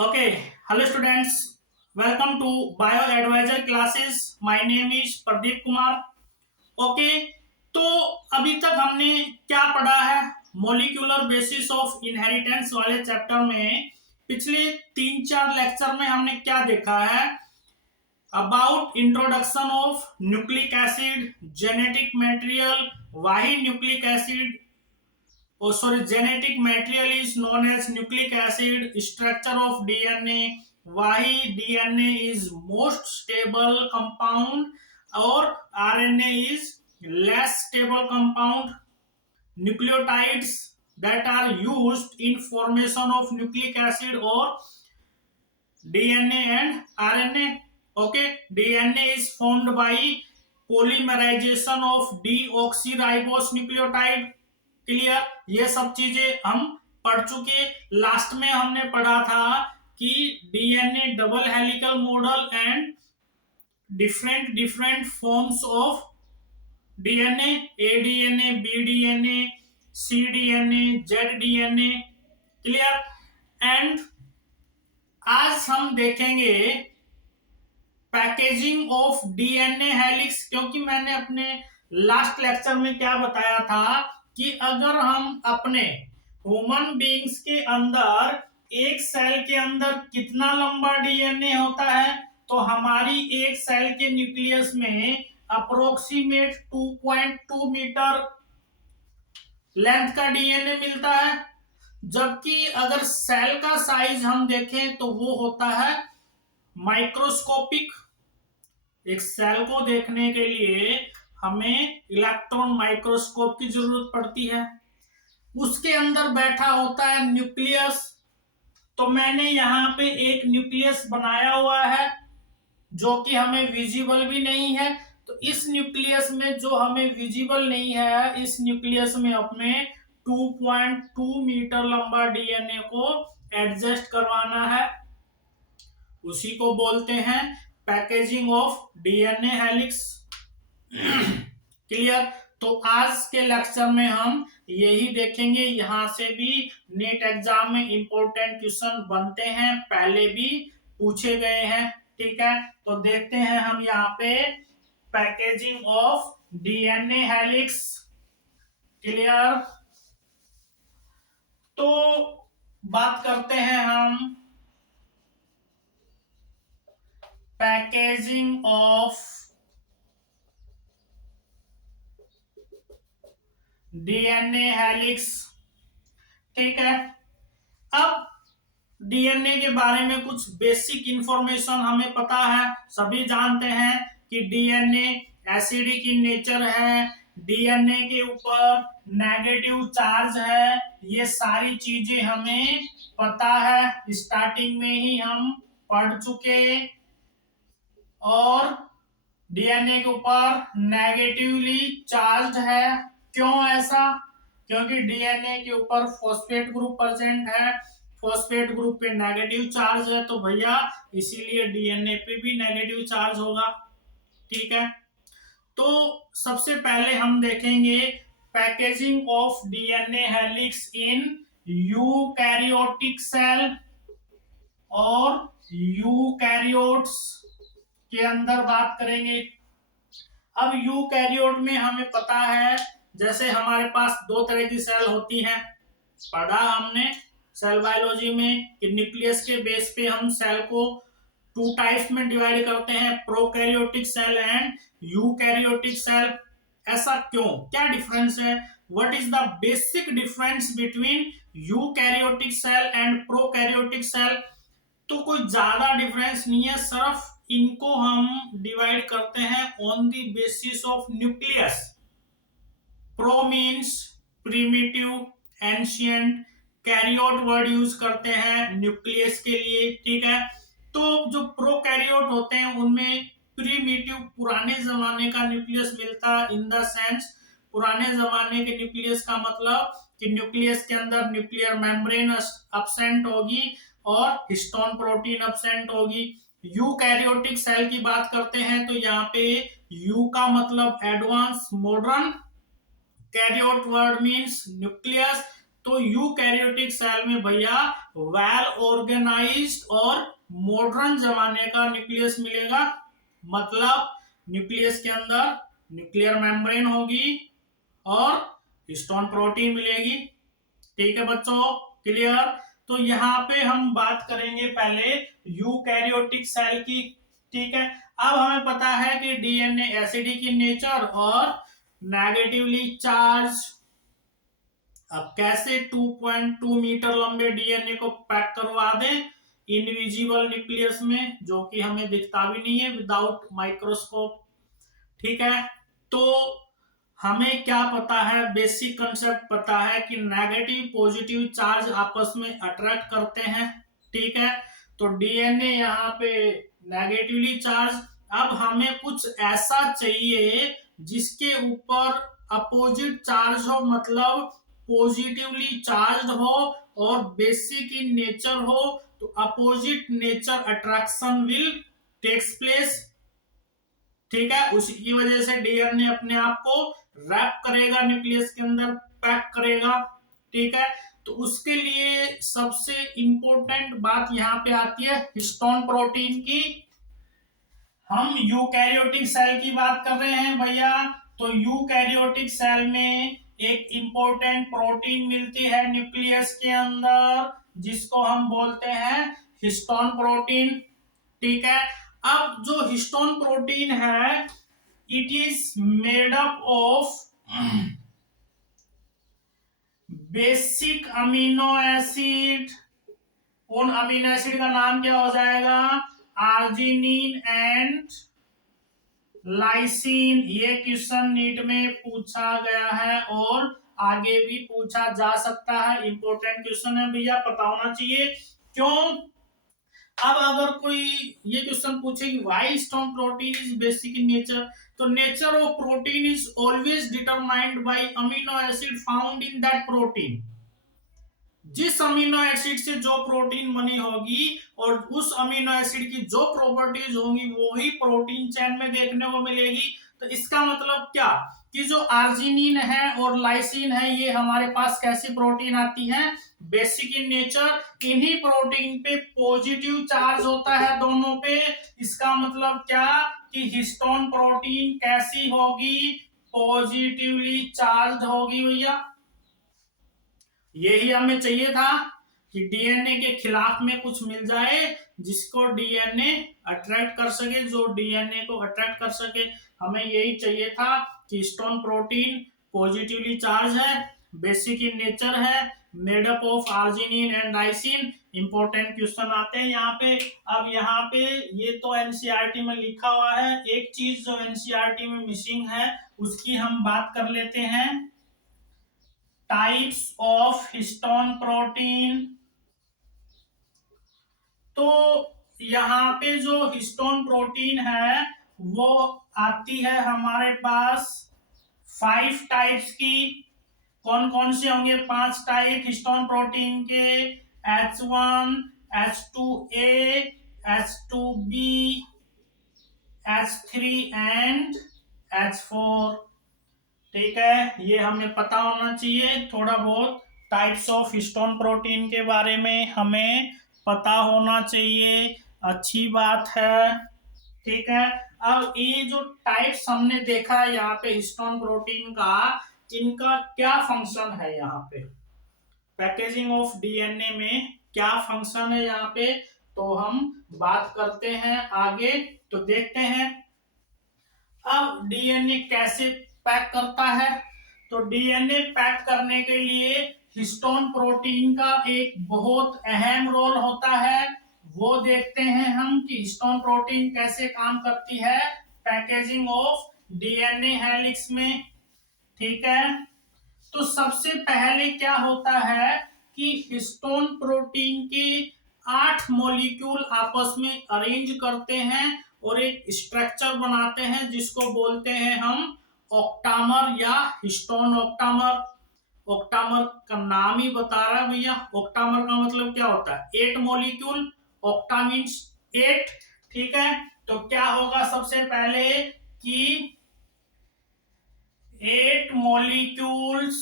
Okay, hello students. Welcome to Bio Advisor classes. My name is Pradeep Kumar. Okay, तो अभी तक हमने क्या पढ़ा है? मॉलिक्यूलर बेसिस ऑफ इनहेरिटेंस वाले चैप्टर में पिछले 3-4 लेक्चर में हमने क्या देखा है? About introduction of nucleic acid, genetic material, Wahi nucleic acid, genetic material is known as nucleic acid, structure of DNA, why DNA is most stable compound or RNA is less stable compound, nucleotides that are used in formation of nucleic acid or DNA and RNA. Okay, DNA is formed by polymerization of deoxyribose nucleotide. Clear, ये सब चीजें हम पढ़ चुके। Last में हमने पढ़ा था कि DNA double helical model and different different forms of DNA, A DNA, B DNA, C DNA, Z DNA. Clear. And आज हम देखेंगे पैकेजिंग ऑफ डीएनए हेलिक्स, क्योंकि मैंने अपने लास्ट लेक्चर में क्या बताया था कि अगर हम अपने ह्यूमन बीइंग्स के अंदर एक सेल के अंदर कितना लंबा डीएनए होता है, तो हमारी एक सेल के न्यूक्लियस में अप्रोक्सीमेट 2.2 मीटर लेंथ का डीएनए मिलता है। जबकि अगर सेल का साइज हम देखें तो वो होता है माइक्रोस्कोपिक। एक सेल को देखने के लिए हमें इलेक्ट्रॉन माइक्रोस्कोप की जरूरत पड़ती है। उसके अंदर बैठा होता है न्यूक्लियस। तो मैंने यहाँ पे एक न्यूक्लियस बनाया हुआ है जो कि हमें विजिबल भी नहीं है। तो इस न्यूक्लियस में जो हमें विजिबल नहीं है, इस न्यूक्लियस में अपने 2.2 मीटर लंबा डीएनए को एडजस्ट करवाना है। उसी को बोलते हैं packaging of DNA helix. Clear. तो आज के लेक्चर में हम यही देखेंगे। यहां से भी नेट एग्जाम में इंपॉर्टेंट क्वेश्चन बनते हैं, पहले भी पूछे गए हैं। ठीक है, तो देखते हैं हम यहाँ पे packaging of DNA helix. Clear. तो बात करते हैं हम पैकेजिंग ऑफ डीएनए हेलिक्स। ठीक है, अब डीएनए के बारे में कुछ बेसिक इंफॉर्मेशन हमें पता है। सभी जानते हैं कि डीएनए एसिडिक इन नेचर है, डीएनए के ऊपर नेगेटिव चार्ज है। ये सारी चीजें हमें पता है, स्टार्टिंग में ही हम पढ़ चुके। और डीएनए के ऊपर नेगेटिवली चार्ज है। क्यों ऐसा? क्योंकि डीएनए के ऊपर फॉस्फेट ग्रुप प्रेजेंट है, फॉस्फेट ग्रुप पे नेगेटिव चार्ज है, तो भैया इसीलिए डीएनए पे भी नेगेटिव चार्ज होगा। ठीक है, तो सबसे पहले हम देखेंगे packaging of DNA helix in eukaryotic cell और यूकैरियोट्स के अंदर बात करेंगे। अब यूकैरियोट में हमें पता है, जैसे हमारे पास दो तरह की सेल होती हैं। पढ़ा हमने सेल बायोलॉजी में कि न्यूक्लियस के बेस पे हम सेल को 2 टाइप्स में डिवाइड करते हैं, prokaryotic cell and eukaryotic cell. ऐसा क्यों, क्या डिफरेंस है? What is the basic difference between eukaryotic cell and prokaryotic cell? तो कोई ज्यादा डिफरेंस नहीं है, सिर्फ इनको हम डिवाइड करते हैं on the basis of nucleus. Pro means primitive, ancient, karyote word use करते हैं न्यूक्लियस के लिए। ठीक है, तो जो प्रोकैरियोट होते हैं उनमें प्रिमिटिव, पुराने जमाने का न्यूक्लियस मिलता है। इन द सेंस, पुराने जमाने के न्यूक्लियस का मतलब कि न्यूक्लियस के अंदर न्यूक्लियर मेम्ब्रेन अब्सेंट होगी और हिस्टोन प्रोटीन अब्सेंट होगी। यूकैरियोटिक सेल की बात करते हैं तो यहाँ पे यू का मतलब advance, modern, karyote word means nucleus. तो यूकैरियोटिक सेल में भैया वेल ऑर्गेनाइज्ड और मॉडर्न जमाने का न्यूक्लियस मिलेगा। मतलब न्यूक्लियस के अंदर न्यूक्लियर मेम्ब्रेन होगी और हिस्टोन प्रोटीन मिलेगी। ठीक है बच्चों, क्लियर। तो यहाँ पे हम बात करेंगे पहले यूकैरियोटिक सेल की। ठीक है, अब हमें पता है कि डीएनए एसिडिक इन नेचर और नेगेटिवली चार्ज। अब कैसे 2.2 मीटर लंबे डीएनए को पैक करवा दें इनविजिबल न्यूक्लियस में, जो कि हमें दिखता भी नहीं है विदाउट माइक्रोस्कोप। ठीक है, तो हमें क्या पता है, बेसिक कंसेप्ट पता है कि नेगेटिव पॉजिटिव चार्ज आपस में अट्रैक्ट करते हैं। ठीक है, तो डीएनए यहाँ पे नेगेटिवली चार्ज। अब हमें कुछ ऐसा चाहिए जिसके ऊपर अपोजिट चार्ज हो, मतलब पॉजिटिवली चार्ज हो और बेसिक इन नेचर हो, तो opposite nature attraction will takes place. ठीक है, उसकी वजह से डीएनए अपने आप को रैप करेगा न्यूक्लियस के अंदर, पैक करेगा। ठीक है, तो उसके लिए सबसे इंपॉर्टेंट बात यहाँ पे आती है हिस्टोन प्रोटीन की। हम यूकैरियोटिक सेल की बात कर रहे हैं भैया, तो यूकैरियोटिक सेल में एक इंपॉर्टेंट प्रोटीन मिलती है न्यूक्लियस के अंदर, जिसको हम बोलते हैं हिस्टोन प्रोटीन। ठीक है, अब जो हिस्टोन प्रोटीन है, it is made up of basic amino acid. उन अमीनो एसिड का नाम क्या हो जाएगा, आर्जिनिन एंड लाइसिन। ये क्वेश्चन नीट में पूछा गया है और आगे भी पूछा जा सकता है। इंपॉर्टेंट क्वेश्चन है भैया, पता होना चाहिए। क्यों, अब अगर कोई ये क्वेश्चन पूछे कि why histone protein is basic in nature, तो nature of protein is always determined by amino acid found in that protein. जिस अमीनो एसिड से जो प्रोटीन बनी होगी और उस अमीनो एसिड की जो प्रॉपर्टीज होंगी वही प्रोटीन चेन में देखने को मिलेगी। तो इसका मतलब क्या कि जो आर्जिनिन है और लाइसिन है, ये हमारे पास कैसी प्रोटीन आती है, बेसिक इन नेचर। इन्हीं प्रोटीन पे पॉजिटिव चार्ज होता है दोनों पे। इसका मतलब क्या कि हिस्टोन प्रोटीन कैसी होगी, पॉजिटिवली चार्ज होगी भैया। यही हमें चाहिए था कि डीएनए के खिलाफ में कुछ मिल जाए जिसको डीएनए अट्रैक्ट कर सके, जो डीएनए को अट्रैक्ट कर सके। हमें यही चाहिए था कि हिस्टोन प्रोटीन पॉजिटिवली चार्ज है, बेसिक इन नेचर है, made up of arginine and lysine. Important question आते हैं यहाँ पे। अब यहाँ पे ये तो एनसीईआरटी में लिखा हुआ है, एक चीज जो एनसीईआरटी में मिसिंग है उसकी हम बात कर लेते हैं। Types of histone protein. तो यहाँ पे जो हिस्टोन प्रोटीन है वो आती है हमारे पास 5 टाइप्स की। कौन कौन से होंगे, 5 टाइप हिस्टोन प्रोटीन के, H1, H2A, H2B, H3 and H4। ठीक है, ये हमें पता होना चाहिए। थोड़ा बहुत टाइप्स ऑफ हिस्टोन प्रोटीन के बारे में हमें पता होना चाहिए, अच्छी बात है। ठीक है, अब ये जो टाइप्स हमने देखा है यहाँ पे हिस्टोन प्रोटीन का, इनका क्या फंक्शन है यहाँ पे, पैकेजिंग ऑफ डीएनए में क्या फंक्शन है यहाँ पे, तो हम बात करते हैं आगे। तो देखते हैं अब डीएनए कैसे पैक करता है। तो डीएनए पैक करने के लिए हिस्टोन प्रोटीन का एक बहुत अहम रोल होता है। वो देखते हैं हम कि हिस्टोन प्रोटीन कैसे काम करती है पैकेजिंग ऑफ डीएनए हेलिक्स में। ठीक है, तो सबसे पहले क्या होता है कि हिस्टोन प्रोटीन के 8 मॉलिक्यूल आपस में अरेंज करते हैं और एक स्ट्रक्चर बनाते हैं जिसको बोलते हैं हम ऑक्टामर या हिस्टोन ऑक्टामर। ऑक्टामर का नाम ही बता रहा है भैया, ऑक्टामर का मतलब क्या होता है, 8 मॉलिक्यूल, ऑक्टा मीन्स 8। ठीक है, तो क्या होगा सबसे पहले कि 8 molecules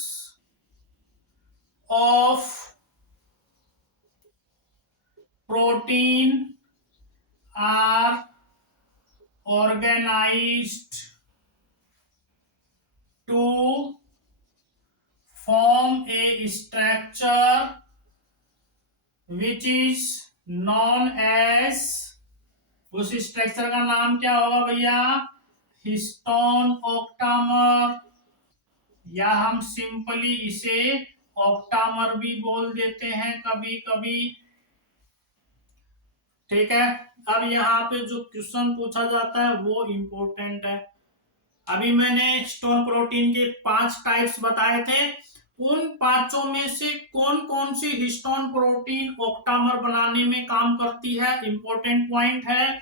of protein are organized to form a structure which is known as, उस स्ट्रक्चर का नाम क्या होगा भैया? हिस्टोन ऑक्टामर, या हम सिंपली इसे ऑक्टामर भी बोल देते हैं कभी कभी। ठीक है, अब यहाँ पे जो क्वेश्चन पूछा जाता है वो इंपॉर्टेंट है। अभी मैंने स्टोन प्रोटीन के 5 टाइप्स बताए थे, उन पांचों में से कौन कौन सी हिस्टोन प्रोटीन ऑक्टामर बनाने में काम करती है, इंपॉर्टेंट पॉइंट है।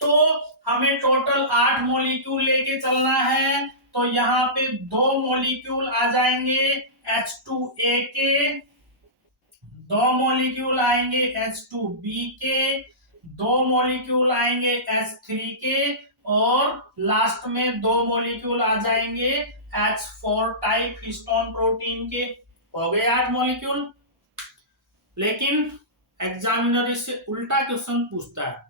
तो हमें टोटल 8 मॉलिक्यूल लेके चलना है, तो यहाँ पे 2 मॉलिक्यूल आ जाएंगे H2A के, 2 मॉलिक्यूल आएंगे H2B के, 2 मॉलिक्यूल आएंगे H3 के, और लास्ट में 2 मॉलिक्यूल आ जाएंगे H4 टाइप हिस्टोन प्रोटीन के। हो गए 8 मॉलिक्यूल। लेकिन एग्जामिनर इससे उल्टा क्वेश्चन पूछता है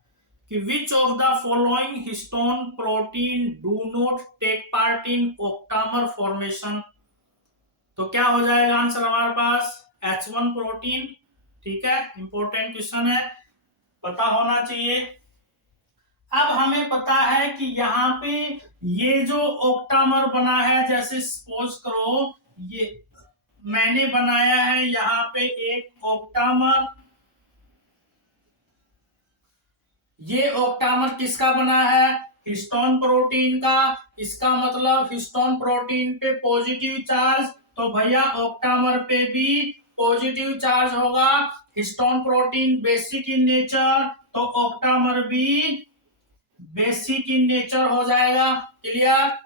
कि which of the following histone protein do not take part in octamer formation. तो क्या हो जाएगा आंसर हमारे पास? H1 protein. ठीक है, इंपॉर्टेंट क्वेश्चन है, पता होना चाहिए। अब हमें पता है कि यहाँ पे ये जो ऑक्टामर बना है, जैसे सपोज करो ये मैंने बनाया है यहाँ पे एक ऑक्टामर, ये ऑक्टामर किसका बना है? हिस्टोन प्रोटीन का। इसका मतलब हिस्टोन प्रोटीन पे पॉजिटिव चार्ज, तो भैया ऑक्टामर पे भी पॉजिटिव चार्ज होगा। Histone protein basic in nature, तो ऑक्टामर भी बेसिक इन नेचर हो जाएगा। क्लियर?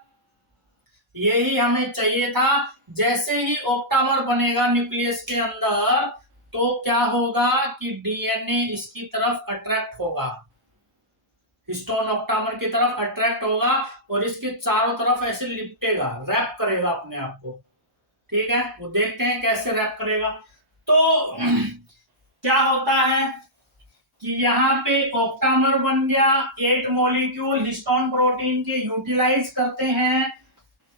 यही हमें चाहिए था। जैसे ही ऑक्टामर बनेगा न्यूक्लियस के अंदर, तो क्या होगा कि डीएनए इसकी तरफ अट्रैक्ट होगा, हिस्टोन ऑक्टामर की तरफ अट्रैक्ट होगा, और इसके चारों तरफ ऐसे लिपटेगा, रैप करेगा अपने आप को। ठीक है, वो देखते हैं कैसे रैप करेगा। तो क्या होता है कि यहाँ पे ऑक्टामर बन गया, 8 मॉलिक्यूल हिस्टोन प्रोटीन के यूटिलाइज करते हैं।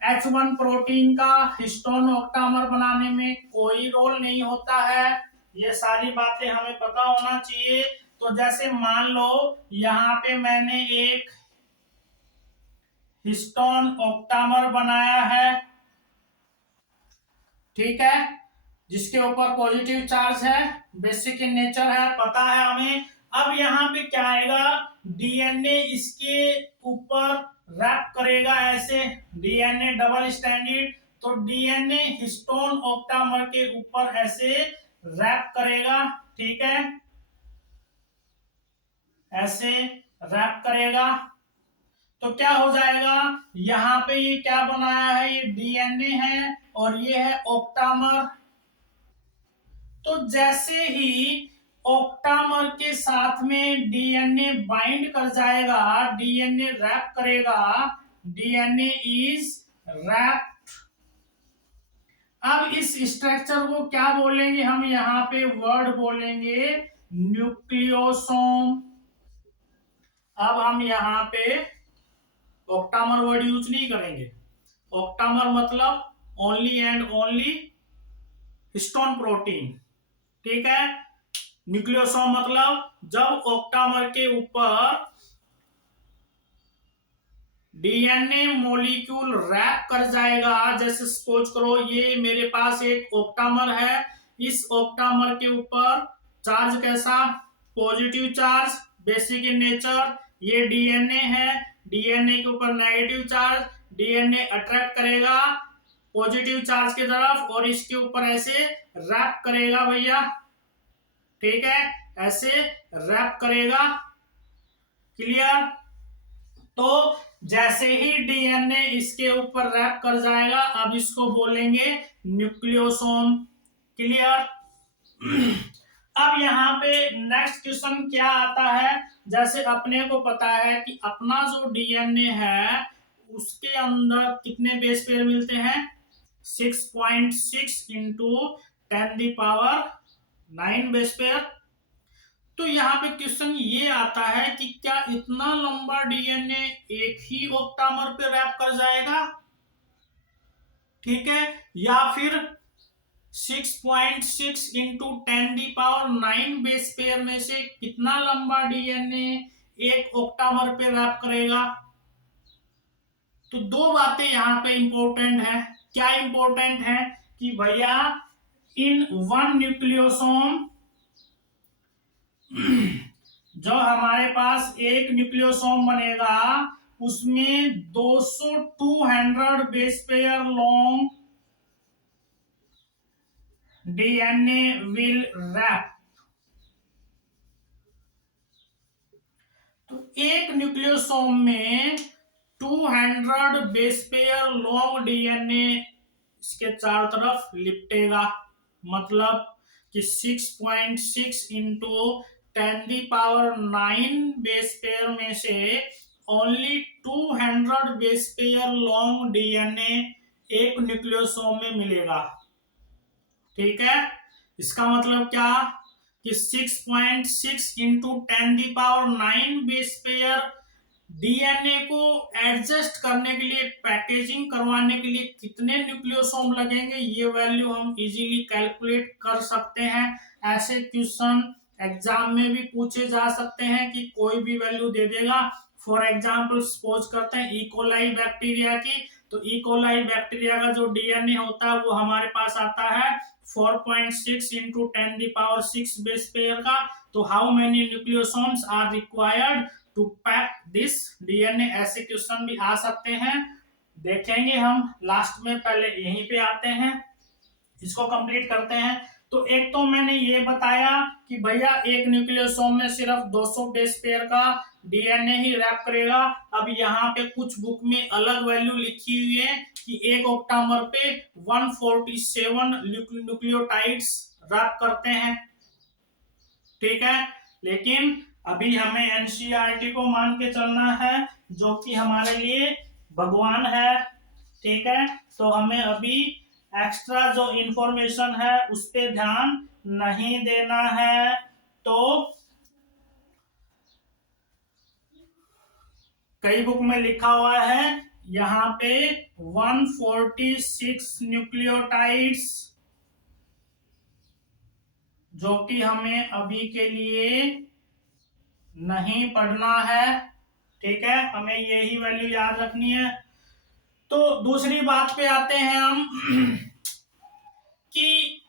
H1 प्रोटीन का हिस्टोन ऑक्टामर बनाने में कोई रोल नहीं होता है। ये सारी बातें हमें पता होना चाहिए। तो जैसे मान लो यहाँ पे मैंने एक हिस्टोन ऑक्टामर बनाया है, ठीक है, जिसके ऊपर पॉजिटिव चार्ज है, बेसिक इन नेचर है, पता है हमें। अब यहाँ पे क्या आएगा, डीएनए इसके ऊपर रैप करेगा ऐसे, डीएनए डबल स्टैंडर्ड, तो डीएनए हिस्टोन ऑक्टामर के ऊपर ऐसे रैप करेगा। ठीक है, ऐसे रैप करेगा, तो क्या हो जाएगा, यहाँ पे ये क्या बनाया है, ये डीएनए है और ये है ऑक्टामर। तो जैसे ही ऑक्टामर के साथ में डीएनए बाइंड कर जाएगा, डीएनए रैप करेगा, डीएनए इज रैप। अब इस स्ट्रक्चर को क्या बोलेंगे हम, यहाँ पे वर्ड बोलेंगे न्यूक्लियोसोम। अब हम यहाँ पे ऑक्टामर वर्ड यूज नहीं करेंगे। ऑक्टामर मतलब only and only histone protein. ठीक है, न्यूक्लियोसोम मतलब जब ऑक्टामर के ऊपर डीएनए मॉलिक्यूल रैप कर जाएगा, जैसे सपोज करो ये मेरे पास एक ऑक्टामर है, इस ऑक्टामर के ऊपर चार्ज कैसा, positive charge, basic in nature. ये डीएनए है, डीएनए के ऊपर नेगेटिव चार्ज, डीएनए अट्रैक्ट करेगा पॉजिटिव चार्ज की तरफ और इसके ऊपर ऐसे रैप करेगा भैया। ठीक है, ऐसे रैप करेगा। क्लियर? तो जैसे ही डीएनए इसके ऊपर रैप कर जाएगा, अब इसको बोलेंगे न्यूक्लियोसोम। क्लियर? अब यहाँ पे नेक्स्ट क्वेश्चन क्या आता है, जैसे अपने को पता है कि अपना जो डीएनए है उसके अंदर कितने बेस पेयर मिलते हैं, 6.6 इंटू 10⁹ बेस पेयर। तो यहाँ पे क्वेश्चन ये आता है कि क्या इतना लंबा डीएनए एक ही ऑक्टामर पे रैप कर जाएगा, ठीक है, या फिर 6.6 इंटू 10⁹ बेस पेयर में से कितना लंबा डीएनए एक ऑक्टामर पे रैप करेगा। तो दो बातें यहाँ पे इंपॉर्टेंट है। क्या इंपॉर्टेंट है कि भैया इन वन न्यूक्लियोसोम जो हमारे पास एक न्यूक्लियोसोम बनेगा उसमें 200 base pair long DNA will wrap. तो एक न्यूक्लियोसोम में 200 बेस पेयर लॉन्ग डीएनए इसके चारों तरफ लिपटेगा, मतलब कि 6.6 इंटू 10⁹ बेस पेयर में से only 200 base pair long DNA एक न्यूक्लियोसोम में मिलेगा, ठीक है। इसका मतलब क्या कि 6.6 इंटू 10⁹ बेस पेयर डीएनए को एडजस्ट करने के लिए, पैकेजिंग करवाने के लिए कितने न्यूक्लियोसोम लगेंगे, ये वैल्यू हम इजीली कैलकुलेट कर सकते हैं। ऐसे क्वेश्चन एग्जाम में भी पूछे जा सकते हैं कि कोई भी वैल्यू दे देगा। फॉर एग्जाम्पल सपोज करते हैं इकोलाई बैक्टीरिया की, तो इकोलाई बैक्टीरिया का जो डीएनए होता है वो हमारे पास आता है 4.6 इंटू 10⁶ बेस पेयर का। तो how many nucleosomes are required to pack this DNA, ऐसे क्वेश्चन भी आ सकते हैं, देखेंगे हम लास्ट में। पहले यहीं पे आते हैं, इसको कंप्लीट करते हैं। तो एक तो मैंने ये बताया कि भैया एक न्यूक्लियोसोम में सिर्फ 200 बेस पेयर का डीएनए ही रैप करेगा। अब यहाँ पे कुछ बुक में अलग वैल्यू लिखी हुई है कि एक ऑक्टामर पे 147 न्यूक्लियोटाइड्स रैप करते हैं, ठीक है। लेकिन अभी हमें एनसीईआरटी को मान के चलना है जो कि हमारे लिए भगवान है, ठीक है। तो हमें अभी एक्स्ट्रा जो इंफॉर्मेशन है उस पे ध्यान नहीं देना है। तो कई बुक में लिखा हुआ है यहाँ पे 146 न्यूक्लियोटाइड्स, जो कि हमें अभी के लिए नहीं पढ़ना है, ठीक है, हमें यही वैल्यू याद रखनी है। तो दूसरी बात पे आते हैं हम कि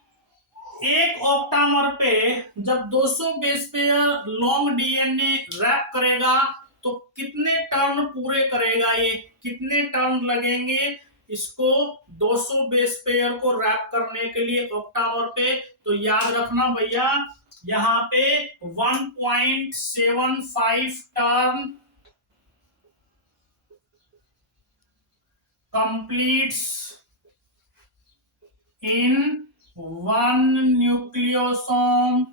एक ऑक्टामर पे जब 200 base pair long DNA wrap करेगा तो कितने टर्न पूरे करेगा, ये कितने टर्न लगेंगे इसको 200 बेस पेयर को रैप करने के लिए ऑक्टामर पे। तो याद रखना भैया यहाँ पे 1.75 turn completes in one nucleosome.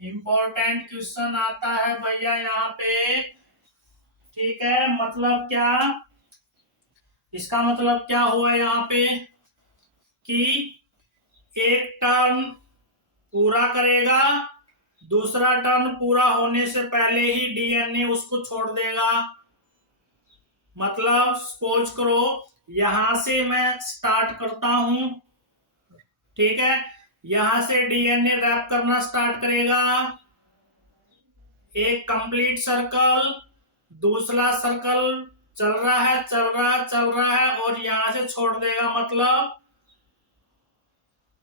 Important question आता है भैया यहाँ पे, ठीक है। मतलब क्या, इसका मतलब क्या हुआ यहाँ पे कि एक टर्न पूरा करेगा, दूसरा टर्न पूरा होने से पहले ही डीएनए उसको छोड़ देगा। मतलब सपोज करो यहां से मैं स्टार्ट करता हूं, ठीक है, यहां से डीएनए रैप करना स्टार्ट करेगा, एक कंप्लीट सर्कल, दूसरा सर्कल चल रहा है चल रहा है चल रहा है और यहां से छोड़ देगा, मतलब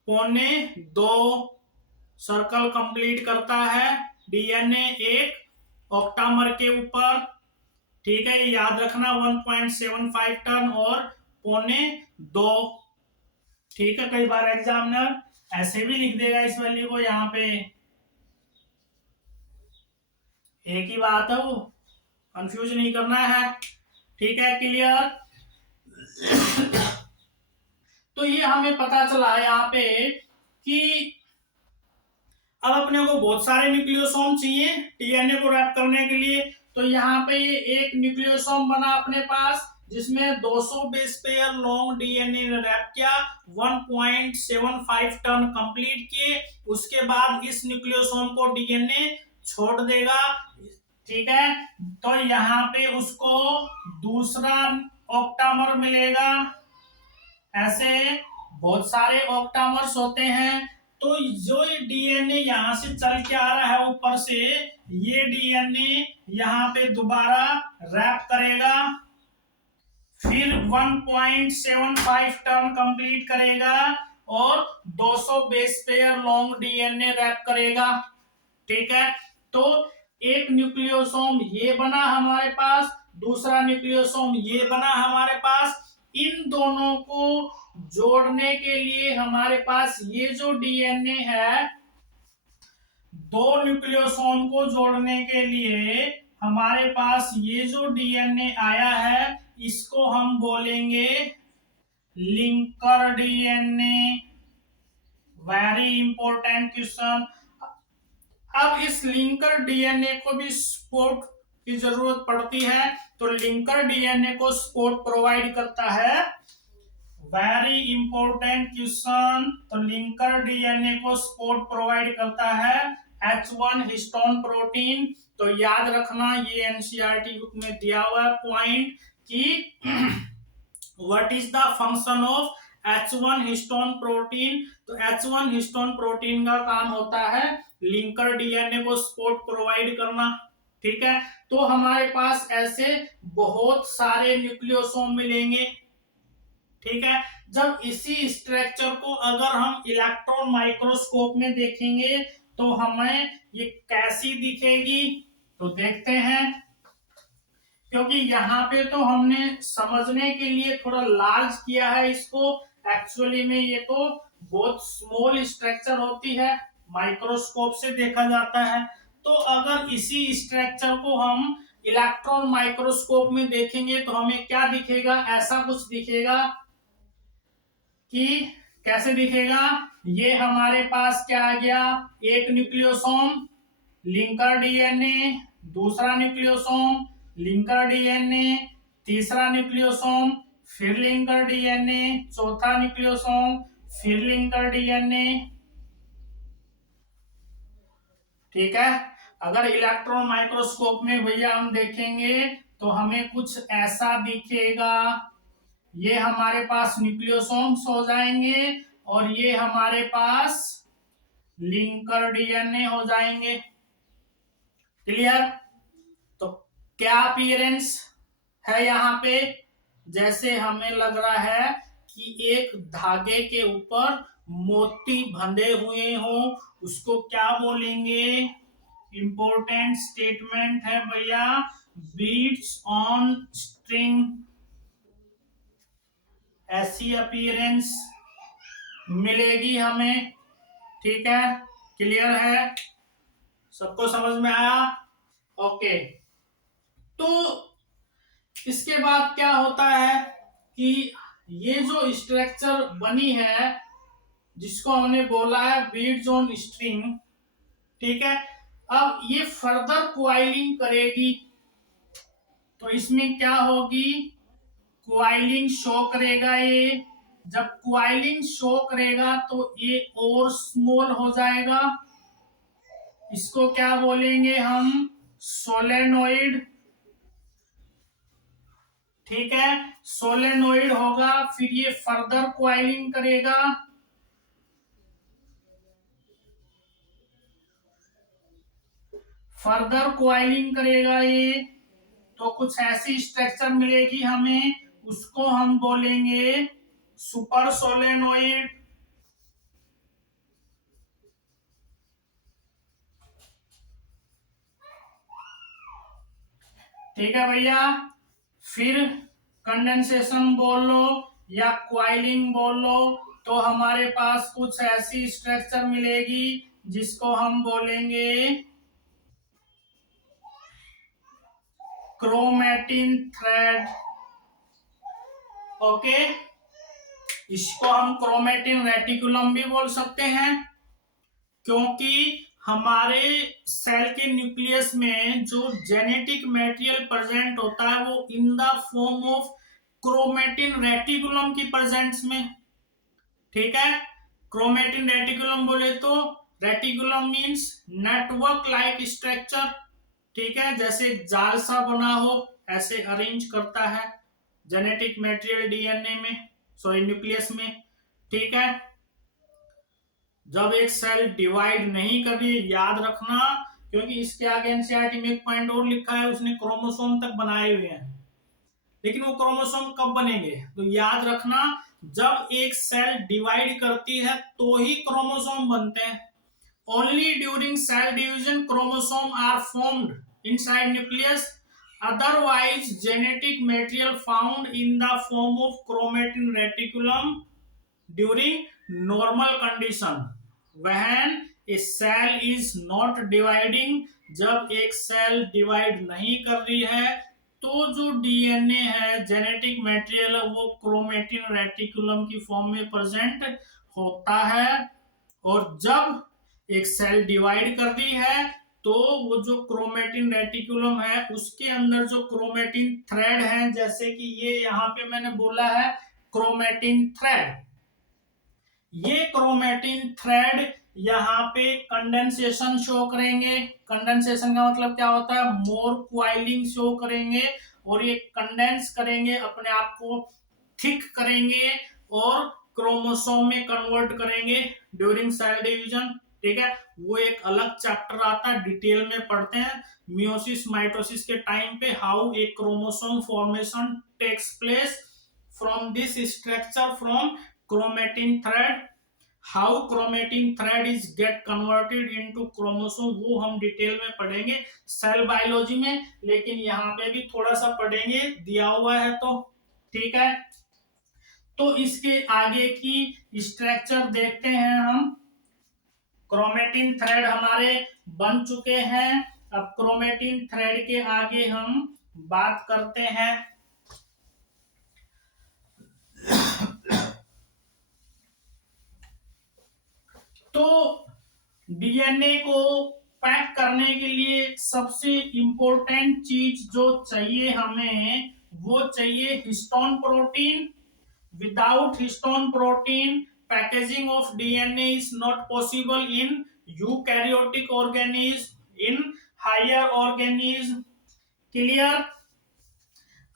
1.25 सर्कल कंप्लीट करता है डीएनए एक ऑक्टामर के ऊपर, ठीक है। याद रखना 1.75 टर्न और 1.25, ठीक है। कई बार एग्जामिनर ऐसे भी लिख देगा इस वैल्यू को, यहाँ पे एक ही बात है, वो कंफ्यूज नहीं करना है, ठीक है, क्लियर। तो ये हमें पता चला यहाँ पे कि अब अपने को बहुत सारे न्यूक्लियोसोम चाहिए डीएनए को रैप करने के लिए। तो यहाँ पे ये एक न्यूक्लियोसोम बना अपने पास जिसमें 200 base pair long DNA wrap किया, 1.75 टर्न कंप्लीट किए। उसके बाद इस न्यूक्लियोसोम को डीएनए छोड़ देगा। ठीक है, तो यहाँ पे उसको दूसरा ऑक्टामर मिलेगा। ऐसे बहुत सारे ऑक्टामर्स होते हैं। तो जो ये डीएनए यहां से चल के आ रहा है ऊपर से, ये डीएनए यहाँ पे दोबारा रैप करेगा, फिर 1.75 टर्न कंप्लीट करेगा और 200 base pair long DNA wrap करेगा। ठीक है, तो एक न्यूक्लियोसोम ये बना हमारे पास, दूसरा न्यूक्लियोसोम ये बना हमारे पास। इन दोनों को जोड़ने के लिए हमारे पास ये जो डीएनए है, दो न्यूक्लियोसोम को जोड़ने के लिए हमारे पास ये जो डीएनए आया है, इसको हम बोलेंगे linker DNA. Very important question. अब इस लिंकर डीएनए को भी सपोर्ट की जरूरत पड़ती है, तो लिंकर डीएनए को सपोर्ट प्रोवाइड करता है। Very important question. तो लिंकर डीएनए को सपोर्ट प्रोवाइड करता है H1 हिस्टोन प्रोटीन। तो याद रखना, ये एनसीईआरटी बुक में दिया हुआ पॉइंट कि what is the function of H1 histone protein. तो H1 हिस्टोन प्रोटीन का काम होता है लिंकर डीएनए को सपोर्ट प्रोवाइड करना। ठीक है, तो हमारे पास ऐसे बहुत सारे न्यूक्लियोसोम मिलेंगे। ठीक है, जब इसी स्ट्रक्चर को अगर हम इलेक्ट्रॉन माइक्रोस्कोप में देखेंगे तो हमें ये कैसी दिखेगी, तो देखते हैं। क्योंकि यहाँ पे तो हमने समझने के लिए थोड़ा लार्ज किया है इसको, एक्चुअली में ये तो बहुत स्मॉल स्ट्रक्चर होती है, माइक्रोस्कोप से देखा जाता है। तो अगर इसी स्ट्रक्चर को हम इलेक्ट्रॉन माइक्रोस्कोप में देखेंगे तो हमें क्या दिखेगा, ऐसा कुछ दिखेगा कि कैसे दिखेगा, ये हमारे पास क्या आ गया, एक न्यूक्लियोसोम लिंकर डीएनए, दूसरा न्यूक्लियोसोम लिंकर डीएनए, तीसरा न्यूक्लियोसोम फिर लिंकर डीएनए, चौथा न्यूक्लियोसोम फिर लिंकर डीएनए। ठीक है, अगर इलेक्ट्रॉन माइक्रोस्कोप में भैया हम देखेंगे तो हमें कुछ ऐसा दिखेगा। ये हमारे पास न्यूक्लियोसोम्स हो जाएंगे और ये हमारे पास लिंकर डीएनए हो जाएंगे। क्लियर? तो क्या अपीयरेंस है यहाँ पे, जैसे हमें लग रहा है कि एक धागे के ऊपर मोती बंधे हुए हो, उसको क्या बोलेंगे, इंपॉर्टेंट स्टेटमेंट है भैया, बीड्स ऑन स्ट्रिंग। ऐसी अपीयरेंस मिलेगी हमें। ठीक है, क्लियर है, सबको समझ में आया? ओके, तो इसके बाद क्या होता है कि ये जो स्ट्रक्चर बनी है जिसको हमने बोला है बीड्स ऑन स्ट्रिंग, ठीक है, अब ये फर्दर क्वाइलिंग करेगी। तो इसमें क्या होगी, क्वाइलिंग शो करेगा। ये जब क्वाइलिंग शो करेगा तो ये और स्मॉल हो जाएगा, इसको क्या बोलेंगे हम, सोलेनोइड। ठीक है, सोलेनोइड होगा, फिर ये फर्दर क्वाइलिंग करेगा, फर्दर क्वाइलिंग करेगा ये, तो कुछ ऐसी स्ट्रक्चर मिलेगी हमें, उसको हम बोलेंगे सुपर सोलेनोइड। ठीक है भैया, फिर कंडेंसेशन बोल लो या क्वाइलिंग बोल लो, तो हमारे पास कुछ ऐसी स्ट्रक्चर मिलेगी जिसको हम बोलेंगे क्रोमेटिन थ्रेड। ओके, इसको हम क्रोमेटिन रेटिकुलम भी बोल सकते हैं, क्योंकि हमारे सेल के न्यूक्लियस में जो जेनेटिक मटेरियल प्रेजेंट होता है वो in the form of chromatin reticulum की प्रेजेंस में। ठीक है, क्रोमेटिन रेटिकुलम बोले तो reticulum means network like structure, ठीक है, जैसे एक जाल सा बना हो ऐसे अरेंज करता है जेनेटिक मटेरियल डीएनए में, सॉरी न्यूक्लियस में, ठीक है। जब एक सेल डिवाइड नहीं कर रही है, याद रखना, क्योंकि इसके आगे एनसीईआरटी में एक पॉइंट और लिखा है, उसने क्रोमोसोम तक बनाए हुए हैं, लेकिन वो क्रोमोसोम कब बनेंगे, तो याद रखना जब एक सेल डिवाइड करती है तो ही क्रोमोसोम बनते हैं। Only during cell division chromosome are formed inside nucleus, otherwise genetic material found in the form of chromatin reticulum during normal condition when a cell is not dividing, जब एक cell divide नहीं कर रही है तो जो डीएनए है genetic material वो क्रोमेटिन रेटिकुलम की फॉर्म में प्रेजेंट होता है, और जब एक सेल डिवाइड कर दी है तो वो जो क्रोमेटिन रेटिकुलम है उसके अंदर जो क्रोमेटिन थ्रेड है, जैसे कि ये यहाँ पे मैंने बोला है क्रोमेटिन थ्रेड, ये क्रोमेटिन थ्रेड यहाँ पे कंडेंसेशन शो करेंगे। कंडेंसेशन का मतलब क्या होता है, मोर क्वाइलिंग शो करेंगे, और ये कंडेंस करेंगे, अपने आप को थिक करेंगे और क्रोमोसोम में कन्वर्ट करेंगे ड्यूरिंग सेल डिवीजन, ठीक है। वो एक अलग चैप्टर आता है, डिटेल में पढ़ते हैं मियोसिस माइटोसिस के टाइम पे, how a chromosome formation takes place from this structure from chromatin thread, how chromatin thread is get converted into chromosome, वो हम डिटेल में पढ़ेंगे सेल बायोलॉजी में, लेकिन यहाँ पे भी थोड़ा सा पढ़ेंगे, दिया हुआ है तो, ठीक है। तो इसके आगे की स्ट्रक्चर देखते हैं हम। क्रोमेटिन थ्रेड हमारे बन चुके हैं, अब क्रोमेटिन थ्रेड के आगे हम बात करते हैं। तो डीएनए को पैक करने के लिए सबसे इंपॉर्टेंट चीज जो चाहिए हमें, वो चाहिए histone protein. Without histone protein packaging of DNA is not possible in eukaryotic organism, in higher organism, clear.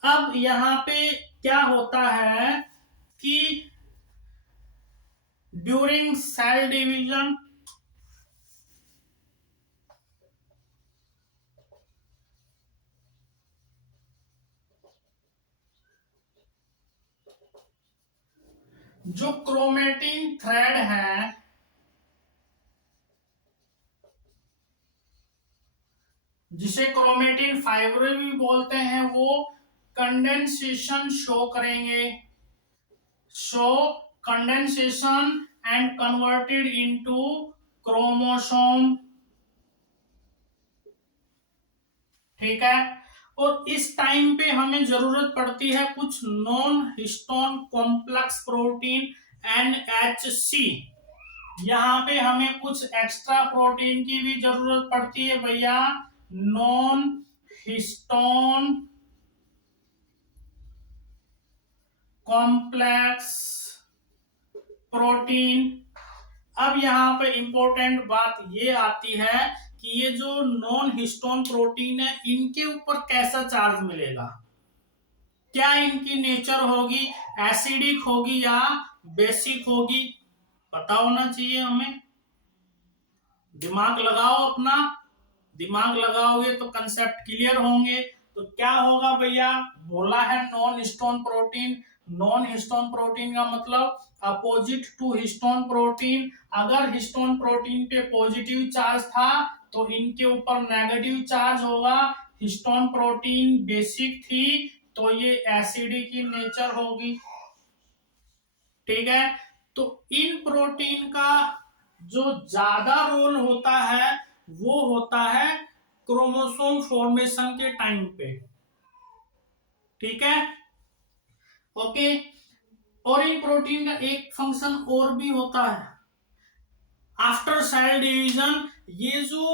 अब यहाँ पे क्या होता है कि ड्यूरिंग सेल डिवीजन जो क्रोमेटिन थ्रेड है, जिसे क्रोमेटिन फाइबर भी बोलते हैं, वो कंडेंसेशन शो करेंगे, show condensation and converted into chromosome, ठीक है। और इस टाइम पे हमें जरूरत पड़ती है कुछ non histone complex protein NHC, यहाँ पे हमें कुछ एक्स्ट्रा प्रोटीन की भी जरूरत पड़ती है भैया, नॉन हिस्टोन कॉम्प्लेक्स प्रोटीन। अब यहाँ पे इंपॉर्टेंट बात ये आती है कि ये जो नॉन हिस्टोन प्रोटीन है इनके ऊपर कैसा चार्ज मिलेगा, क्या इनकी नेचर होगी, एसिडिक होगी या बेसिक होगी, पता होना चाहिए हमें। दिमाग लगाओ अपना, दिमाग लगाओगे तो कंसेप्ट क्लियर होंगे। तो क्या होगा भैया, बोला है non histone protein, non histone protein का मतलब अपोजिट टू हिस्टोन प्रोटीन। अगर हिस्टोन प्रोटीन पे पॉजिटिव चार्ज था तो इनके ऊपर नेगेटिव चार्ज होगा, हिस्टोन प्रोटीन बेसिक थी तो ये एसिडिक की नेचर होगी, ठीक है। तो इन प्रोटीन का जो ज्यादा रोल होता है वो होता है क्रोमोसोम फॉर्मेशन के टाइम पे, ठीक है, ओके। और इन प्रोटीन का एक फंक्शन और भी होता है आफ्टर सेल डिवीजन, ये जो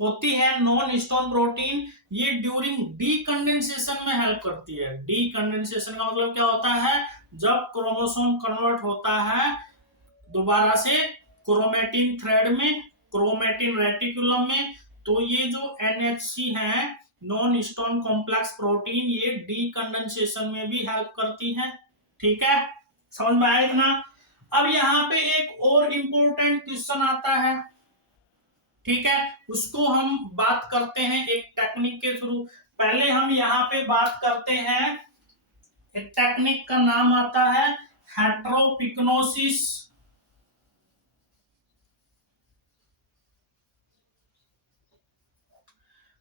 होती है नॉन हिस्टोन प्रोटीन, ये ड्यूरिंग डीकंडेंसेशन में हेल्प करती है। डीकंडेंसेशन का मतलब क्या होता है, जब क्रोमोसोम कन्वर्ट होता है दोबारा से क्रोमेटिन थ्रेड में, क्रोमेटिन रेटिकुलम में। तो ये जो NHC है, नॉन हिस्टोन कॉम्प्लेक्स प्रोटीन, ये डीकंडेंसेशन में भी हेल्प करती है। ठीक है, समझ में आया ना। अब यहाँ पे एक और इम्पोर्टेंट क्वेश्चन आता है, ठीक है, उसको हम बात करते हैं एक टेक्निक के थ्रू। पहले हम यहाँ पे बात करते हैं, एक टेक्निक का नाम आता है heteropyknosis.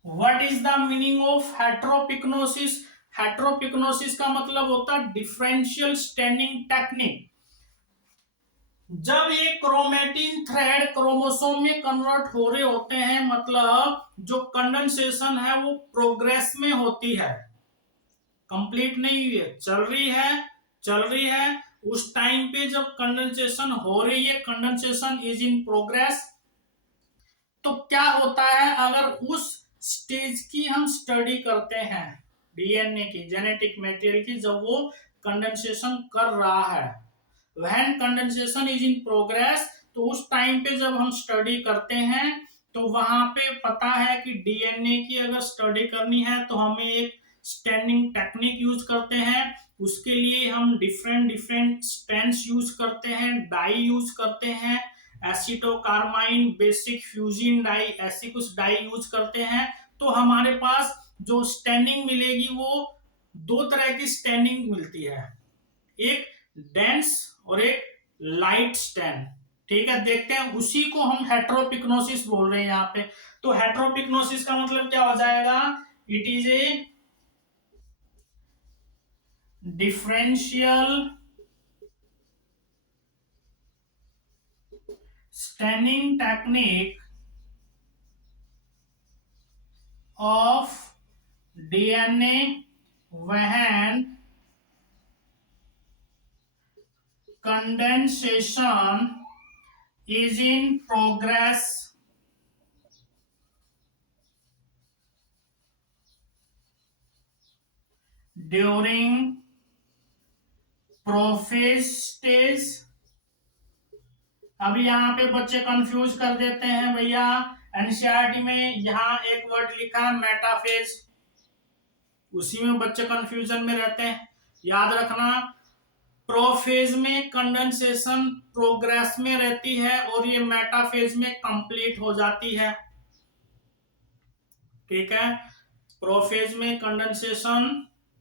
What is the meaning of heteropyknosis? Heteropyknosis का मतलब होता है डिफरेंशियल स्टैंडिंग टेक्निक। जब ये क्रोमेटिन थ्रेड क्रोमोसोम में कन्वर्ट हो रहे होते हैं, मतलब जो कंडेंसेशन है वो प्रोग्रेस में होती है, कंप्लीट नहीं हुई है, चल रही है। उस टाइम पे जब कंडेंसेशन हो रही है, कंडेंसेशन इज इन प्रोग्रेस, तो क्या होता है, अगर उस स्टेज की हम स्टडी करते हैं, डीएनए की, जेनेटिक मटेरियल की, जब वो कंडेंसेशन कर रहा है, when condensation is in progress, तो उस टाइम पे जब हम स्टडी करते हैं, तो वहां पे पता है कि डीएनए की अगर स्टडी करनी है तो हमें एक स्टैंडिंग टेक्निक यूज करते हैं। उसके लिए हम डिफरेंट डिफरेंट स्ट्रैंड्स यूज करते हैं, डाई यूज करते हैं, एसिटोकार्माइन, बेसिक फ्यूजिन डाई, ऐसी कुछ डाई यूज करते हैं। तो हमारे पास जो स्टैंडिंग मिलेगी वो दो तरह की स्टैंडिंग मिलती है, एक डेंस और एक लाइट स्टैंड। ठीक है, देखते हैं, उसी को हम हेट्रोपिक्नोसिस बोल रहे हैं यहाँ पे। तो हेट्रोपिक्नोसिस का मतलब क्या हो जाएगा, it is a differential standing technique of DNA when condensation is in progress during prophase stage. अभी यहाँ पे बच्चे कंफ्यूज कर देते हैं, भैया एनसीईआरटी में यहाँ एक वर्ड लिखा है मेटाफेज, उसी में बच्चे कंफ्यूजन में रहते हैं। याद रखना, प्रोफेज में कंडेंसेशन प्रोग्रेस में रहती है और ये मेटाफेज में कंप्लीट हो जाती है। ठीक है, प्रोफेज में कंडेंसेशन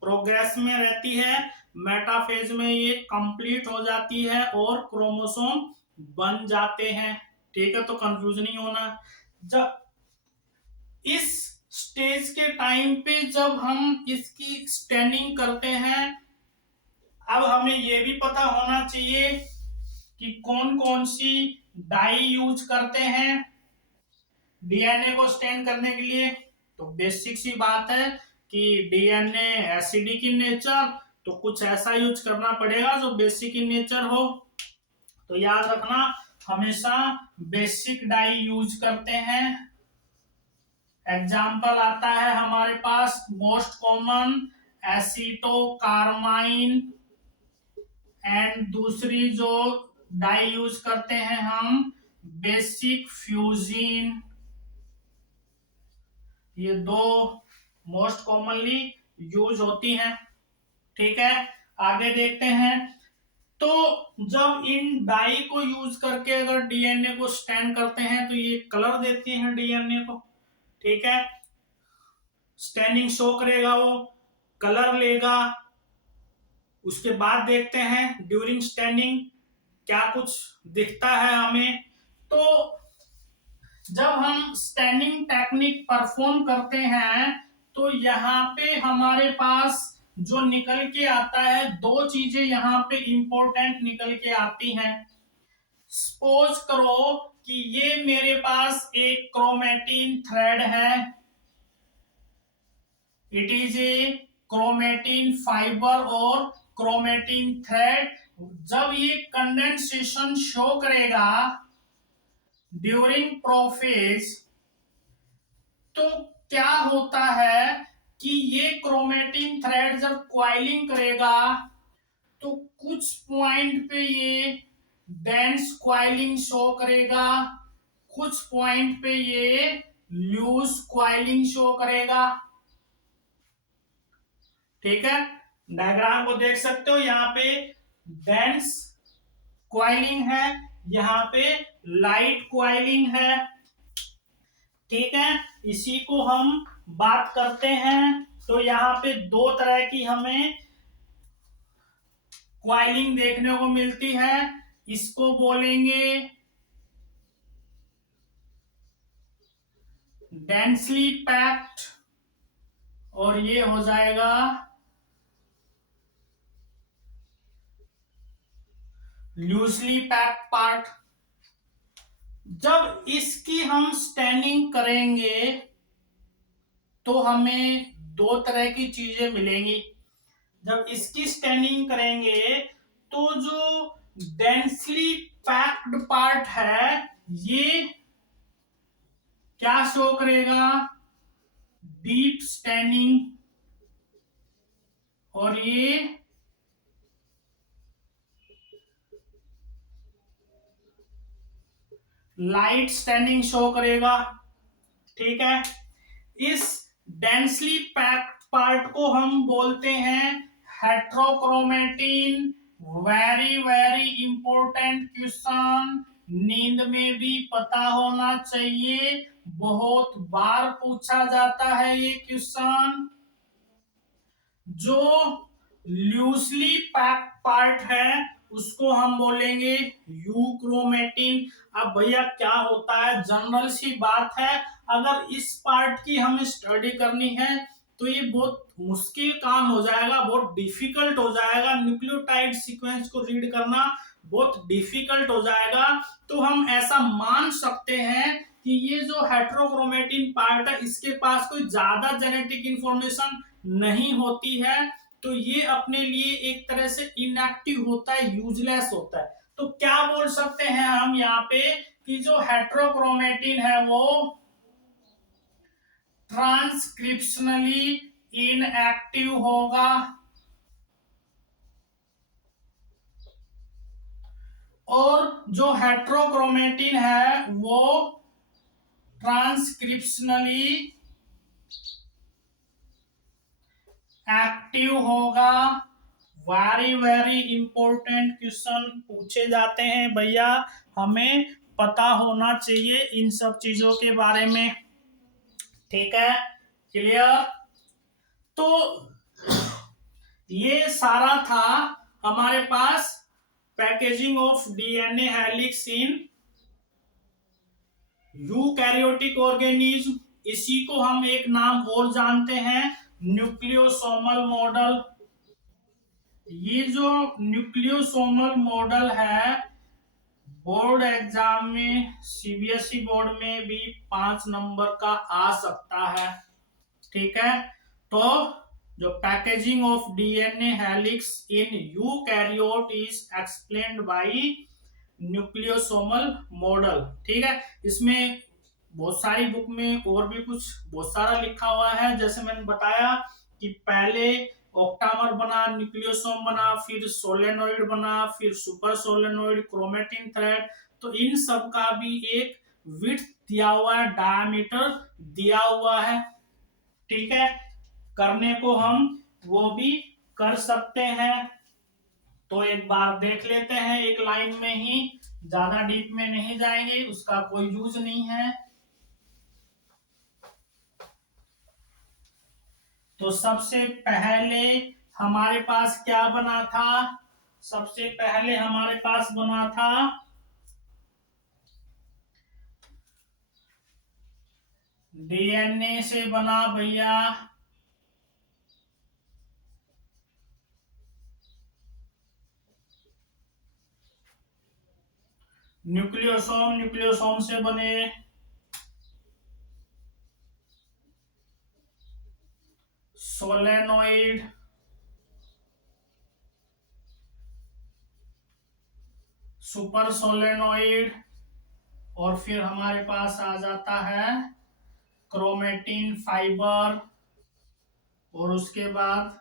प्रोग्रेस में रहती है, मेटाफेज में ये कंप्लीट हो जाती है और क्रोमोसोम बन जाते हैं। ठीक है, तो कंफ्यूज नहीं होना। जब इस स्टेज के टाइम पे जब हम इसकी स्टैंडिंग करते हैं, अब हमें यह भी पता होना चाहिए कि कौन कौन सी डाई यूज करते हैं डीएनए को स्टैंड करने के लिए। तो बेसिक सी बात है कि डीएनए एसिडिक इन नेचर, तो कुछ ऐसा यूज करना पड़ेगा जो बेसिक इन नेचर हो। तो याद रखना, हमेशा बेसिक डाई यूज करते हैं। एग्जाम्पल आता है हमारे पास मोस्ट कॉमन एसिटोकार्माइन, एंड दूसरी जो डाई यूज करते हैं हम बेसिक फ्यूजिन। ये दो मोस्ट कॉमनली यूज होती हैं। ठीक है, आगे देखते हैं। तो जब इन डाई को यूज करके अगर डीएनए को स्टैंड करते हैं तो ये कलर देती हैं डीएनए को। ठीक है, स्टैंडिंग शो करेगा, वो कलर लेगा। उसके बाद देखते हैं ड्यूरिंग स्टैंडिंग क्या कुछ दिखता है हमें। तो जब हम स्टैंडिंग टेक्निक परफॉर्म करते हैं तो यहाँ पे हमारे पास जो निकल के आता है, दो चीजें यहाँ पे इंपॉर्टेंट निकल के आती हैं। सपोज करो कि ये मेरे पास एक क्रोमेटिन थ्रेड है, it is a chromatin fibre और क्रोमेटिन थ्रेड। जब ये कंडेंसेशन शो करेगा ड्यूरिंग प्रोफेज, तो क्या होता है कि ये क्रोमेटिन थ्रेड जब क्वाइलिंग करेगा तो कुछ पॉइंट पे ये डेंस क्वाइलिंग शो करेगा, कुछ पॉइंट पे ये लूज क्वाइलिंग शो करेगा। ठीक है, डायग्राम को देख सकते हो, यहाँ पे डेंस क्वाइलिंग है, यहाँ पे लाइट क्वाइलिंग है। ठीक है, इसी को हम बात करते हैं। तो यहाँ पे दो तरह की हमें क्वाइलिंग देखने को मिलती है, इसको बोलेंगे डेंसली पैक्ड और ये हो जाएगा लूजली पैक्ड पार्ट। जब इसकी हम स्टैनिंग करेंगे तो हमें दो तरह की चीजें मिलेंगी। जब इसकी स्टैनिंग करेंगे तो जो डेंसली पैक्ड पार्ट है ये क्या शो करेगा, डीप स्टैनिंग, और ये लाइट स्टैनिंग शो करेगा। ठीक है, इस डेंसली पैक्ड पार्ट को हम बोलते हैं heterochromatin. Very very important question, नींद में भी पता होना चाहिए, बहुत बार पूछा जाता है ये क्वेश्चन। जो लूजली पैक्ड पार्ट है उसको हम बोलेंगे यूक्रोमेटिन। अब भैया क्या होता है, जनरल सी बात है, अगर इस पार्ट की हमें स्टडी करनी है तो ये बहुत मुश्किल काम हो जाएगा, बहुत डिफिकल्ट हो जाएगा, न्यूक्लियोटाइड सीक्वेंस को रीड करना बहुत डिफिकल्ट हो जाएगा। तो हम ऐसा मान सकते हैं कि ये जो हेट्रोक्रोमेटिन पार्ट है इसके पास कोई ज्यादा जेनेटिक इंफॉर्मेशन नहीं होती है, तो ये अपने लिए एक तरह से इनएक्टिव होता है, यूजलेस होता है। तो क्या बोल सकते हैं हम यहाँ पे कि जो हेट्रोक्रोमेटिन है वो ट्रांसक्रिप्शनली इनएक्टिव होगा, और जो हेट्रोक्रोमेटिन है वो ट्रांसक्रिप्शनली एक्टिव होगा। वेरी वेरी इंपॉर्टेंट क्वेश्चन पूछे जाते हैं भैया, हमें पता होना चाहिए इन सब चीजों के बारे में। ठीक है, क्लियर। तो ये सारा था हमारे पास packaging of DNA helix in eukaryotic organism. इसी को हम एक नाम और जानते हैं, न्यूक्लियोसोमल मॉडल। ये जो न्यूक्लियोसोमल मॉडल है बोर्ड एग्जाम में, सीबीएसई बोर्ड में भी 5 नंबर का आ सकता है। ठीक है, तो जो packaging of DNA helix in eukaryote is explained by nucleosomal model. ठीक है, इसमें बहुत सारी बुक में और भी कुछ बहुत सारा लिखा हुआ है, जैसे मैंने बताया कि पहले ऑक्टामर बना, न्यूक्लियोसोम बना, फिर सोलेनोइड बना, फिर सुपर सोलेनोइड, क्रोमेटिन थ्रेड। तो इन सब का भी एक विड्थ दिया हुआ है, डायमीटर दिया हुआ है। ठीक है, करने को हम वो भी कर सकते हैं। तो एक बार देख लेते हैं एक लाइन में ही, ज्यादा डीप में नहीं जाएंगे, उसका कोई यूज नहीं है। तो सबसे पहले हमारे पास क्या बना था, सबसे पहले हमारे पास बना था डीएनए से बना भैया न्यूक्लियोसोम, न्यूक्लियोसोम से बने सोलेनोइड, सुपर सोलेनोइड, और फिर हमारे पास आ जाता है क्रोमेटिन फाइबर। और उसके बाद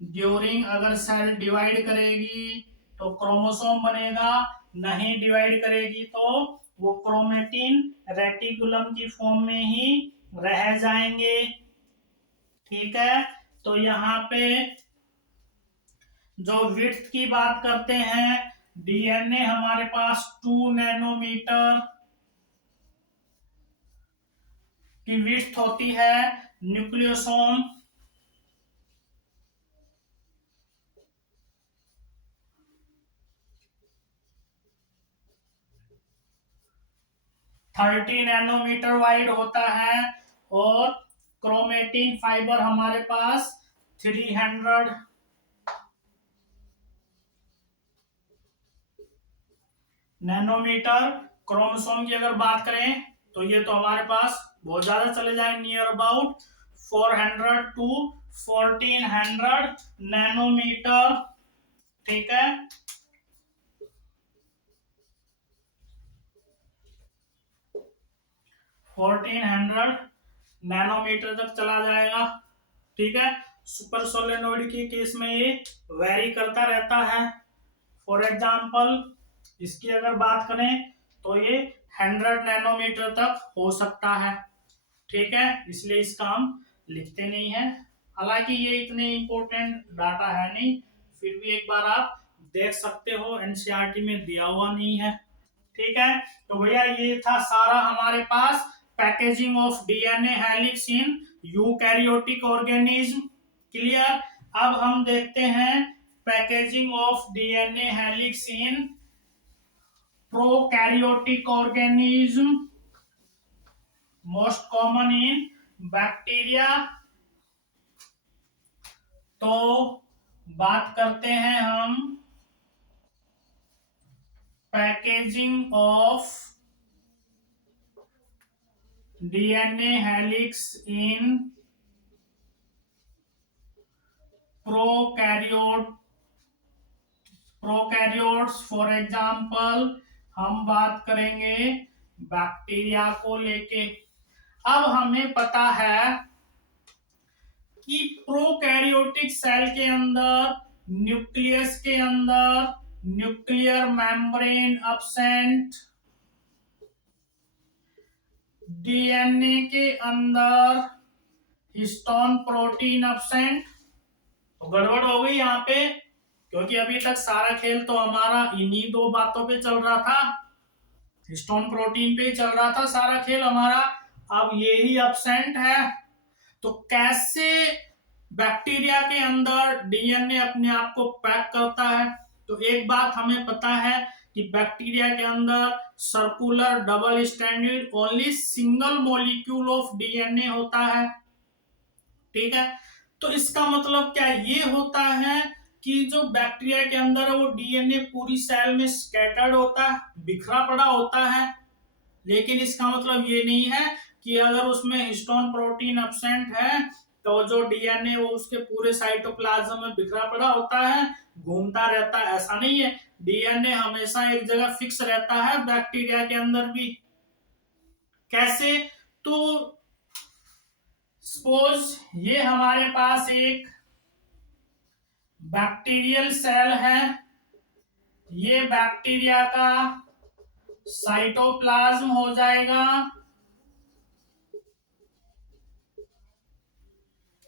ड्यूरिंग अगर सेल डिवाइड करेगी तो क्रोमोसोम बनेगा, नहीं डिवाइड करेगी तो वो क्रोमेटिन रेटिकुलम की फॉर्म में ही रह जाएंगे। ठीक है, तो यहाँ पे जो विड्थ की बात करते हैं, डीएनए हमारे पास 2 नैनोमीटर की विड्थ होती है। न्यूक्लियोसोम 30 नैनोमीटर वाइड होता है और क्रोमेटिन फाइबर हमारे पास 300 नैनोमीटर। क्रोमोसोम की अगर बात करें तो ये तो हमारे पास बहुत ज्यादा चले जाए, नियर अबाउट 400 टू 1400 नैनोमीटर। ठीक है, 1400 नैनोमीटर तक चला जाएगा। ठीक है, सुपर सोलेनोइड के केस में ये वेरी करता रहता है। फॉर एग्जाम्पल इसकी अगर बात करें तो ये 100 नैनोमीटर तक हो सकता है। ठीक है, इसलिए इसका हम लिखते नहीं है, हालांकि ये इतने इंपॉर्टेंट डाटा है नहीं, फिर भी एक बार आप देख सकते हो, एनसीईआरटी में दिया हुआ नहीं है। ठीक है, तो भैया ये था सारा हमारे पास packaging of DNA helix in eukaryotic organism. Clear. अब हम देखते हैं packaging of DNA helix in prokaryotic organism, most common in bacteria. तो बात करते हैं हम packaging of DNA helix in prokaryotes. For example हम बात करेंगे बैक्टीरिया को लेके। अब हमें पता है कि प्रोकैरियोटिक सेल के अंदर, न्यूक्लियस के अंदर न्यूक्लियर मेम्ब्रेन अब्सेंट, डीएनए के अंदर हिस्टोन प्रोटीन अब्सेंट। तो गड़बड़ हो गई यहाँ पे, क्योंकि अभी तक सारा खेल तो हमारा इन्हीं दो बातों पे चल रहा था, हिस्टोन प्रोटीन पे ही चल रहा था सारा खेल हमारा। अब ये ही अब्सेंट है, तो कैसे बैक्टीरिया के अंदर डीएनए अपने आप को पैक करता है? तो एक बात हमें पता है कि बैक्टीरिया के अंदर circular double standard only single molecule of DNA होता है। ठीक है, तो इसका मतलब क्या ये होता है कि जो बैक्टीरिया के अंदर है वो डीएनए पूरी सेल में स्कैटर्ड होता है, बिखरा पड़ा होता है। लेकिन इसका मतलब ये नहीं है कि अगर उसमें हिस्टोन प्रोटीन अब्सेंट है तो जो डीएनए वो उसके पूरे साइटोप्लाज्म में बिखरा पड़ा होता है, घूमता रहता है, ऐसा नहीं है। डीएनए हमेशा एक जगह फिक्स रहता है बैक्टीरिया के अंदर भी। कैसे? तो सपोज ये हमारे पास एक बैक्टीरियल सेल है, ये बैक्टीरिया का साइटोप्लाज्म हो जाएगा।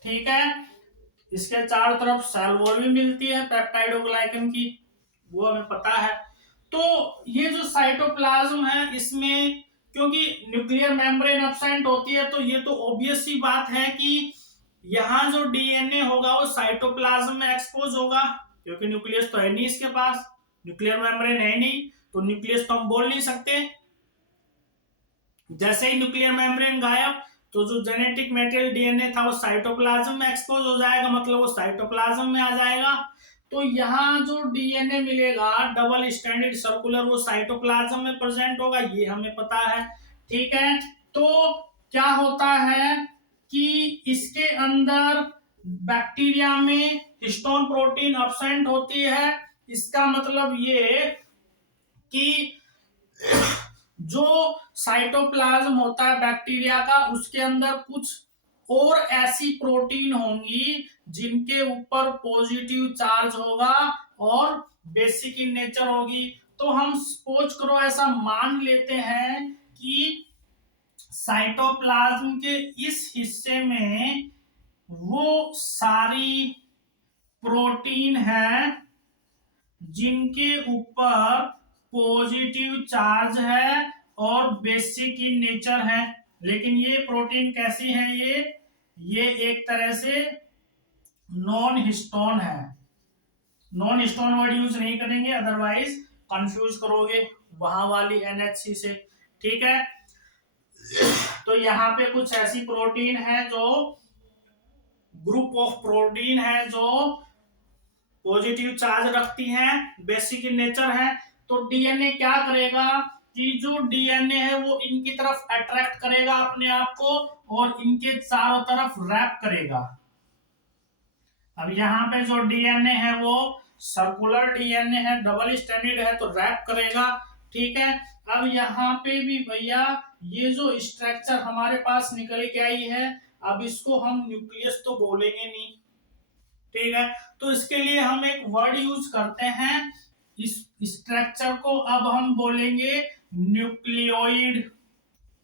ठीक है, इसके चारों तरफ सेल वॉल भी मिलती है पेप्टाइडोग्लाइकन की, वो हमें पता है। तो ये जो साइटोप्लाज्म है इसमें क्योंकि न्यूक्लियर मेम्ब्रेन एब्सेंट होती है, तो ये तो ऑब्वियस सी बात है कि यहाँ जो डीएनए होगा वो साइटोप्लाज्म में एक्सपोज होगा, क्योंकि न्यूक्लियस तो है नहीं इसके पास, न्यूक्लियर मेम्ब्रेन है नहीं, तो न्यूक्लियस तो हम बोल नहीं सकते। जैसे ही न्यूक्लियर मेम्ब्रेन गायब तो जो जेनेटिक मेटेरियल डीएनए था वो साइटोप्लाज्म में एक्सपोज हो जाएगा, मतलब वो साइटोप्लाज्म में आ जाएगा। तो यहाँ जो डीएनए मिलेगा डबल स्टैंडर्ड सर्कुलर, वो साइटोप्लाज्म में प्रेजेंट होगा, ये हमें पता है। ठीक है, तो क्या होता है कि इसके अंदर बैक्टीरिया में हिस्टोन प्रोटीन अब्सेंट होती है। इसका मतलब ये कि जो साइटोप्लाज्म होता है बैक्टीरिया का, उसके अंदर कुछ और ऐसी प्रोटीन होंगी जिनके ऊपर पॉजिटिव चार्ज होगा और बेसिक इन नेचर होगी। तो हम सपोज करो ऐसा मान लेते हैं कि साइटोप्लाज्म के इस हिस्से में वो सारी प्रोटीन है जिनके ऊपर पॉजिटिव चार्ज है और बेसिक इन नेचर है। लेकिन ये प्रोटीन कैसी है, ये एक तरह से नॉन हिस्टोन है। नॉन हिस्टोन वर्ड यूज नहीं करेंगे, अदरवाइज कंफ्यूज करोगे वहां वाली NH3 से। ठीक है, तो यहाँ पे कुछ ऐसी प्रोटीन है जो ग्रुप ऑफ प्रोटीन है जो पॉजिटिव चार्ज रखती हैं, बेसिक इन नेचर है। तो डीएनए क्या करेगा कि जो डीएनए है वो इनकी तरफ अट्रैक्ट करेगा अपने आप को और इनके चारों तरफ रैप करेगा। अब यहाँ पे जो डीएनए है वो सर्कुलर डीएनए है, डबल स्टैंडर्ड है, तो रैप करेगा। ठीक है, अब यहाँ पे भी भैया ये जो स्ट्रक्चर हमारे पास निकल के आई है, अब इसको हम न्यूक्लियस तो बोलेंगे नहीं। ठीक है, तो इसके लिए हम एक वर्ड यूज करते हैं, इस स्ट्रक्चर को अब हम बोलेंगे न्यूक्लियोइड।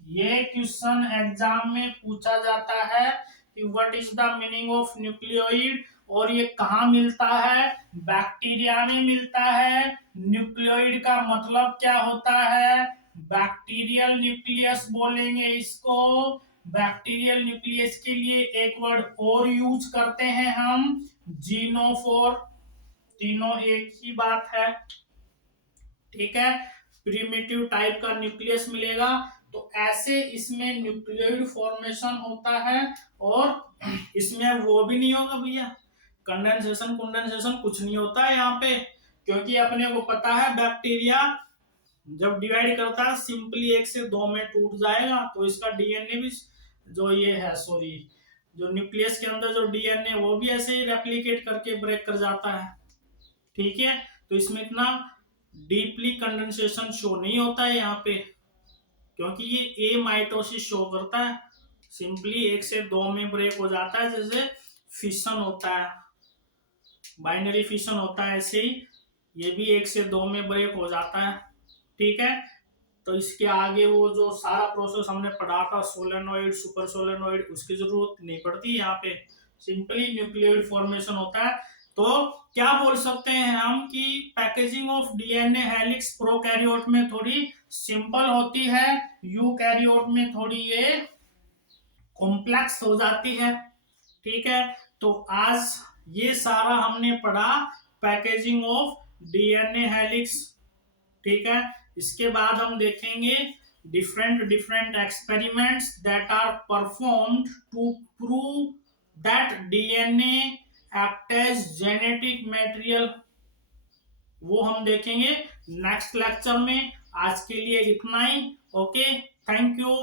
ये क्वेश्चन एग्जाम में पूछा जाता है कि what is the meaning of nucleoid, और ये कहाँ मिलता है, बैक्टीरिया में मिलता है। न्यूक्लियोइड का मतलब क्या होता है, बैक्टीरियल न्यूक्लियस बोलेंगे इसको। बैक्टीरियल न्यूक्लियस के लिए एक वर्ड और यूज करते हैं हम, जीनोफोर। तीनों एक ही बात है। ठीक है, प्रिमिटिव टाइप का न्यूक्लियस मिलेगा। तो ऐसे इसमें न्यूक्लियोइड फॉर्मेशन होता है, और इसमें वो भी नहीं होगा भैया, कंडेंसेशन कंडेंसेशन कुछ नहीं होता है यहाँ पे, क्योंकि अपने को पता है बैक्टीरिया जब डिवाइड करता है सिंपली 1 से 2 में टूट जाएगा। तो इसका डीएनए भी जो ये है, सॉरी, जो न्यूक्लियस के अंदर जो डीएनए वो भी ऐसे ही रेप्लिकेट करके ब्रेक कर जाता है। ठीक है, तो इसमें इतना डीपली कंडेंसेशन शो नहीं होता है यहाँ पे, क्योंकि ये ए माइटोसिस शो करता है, सिंपली 1 से 2 में ब्रेक हो जाता है, जैसे फिशन होता है, बाइनरी फिशन होता है, ऐसे ही ये भी 1 से 2 में ब्रेक हो जाता है। ठीक है, तो इसके आगे वो जो सारा प्रोसेस हमने पढ़ा था सोलेनोइड सुपर सोलेनोइड, उसकी जरूरत नहीं पड़ती यहाँ पे, सिंपली न्यूक्लियोइड फॉर्मेशन होता है। तो क्या बोल सकते हैं हम कि packaging of DNA helix prokaryote में थोड़ी सिंपल होती है, यूकैरियोट में थोड़ी ये कॉम्प्लेक्स हो जाती है। ठीक है, तो आज ये सारा हमने पढ़ा पैकेजिंग ऑफ डीएनए हेलिक्स। ठीक है, इसके बाद हम देखेंगे different different experiments that are performed to prove that DNA act as genetic material, वो हम देखेंगे नेक्स्ट लेक्चर में। आज के लिए इतना ही। Okay, thank you.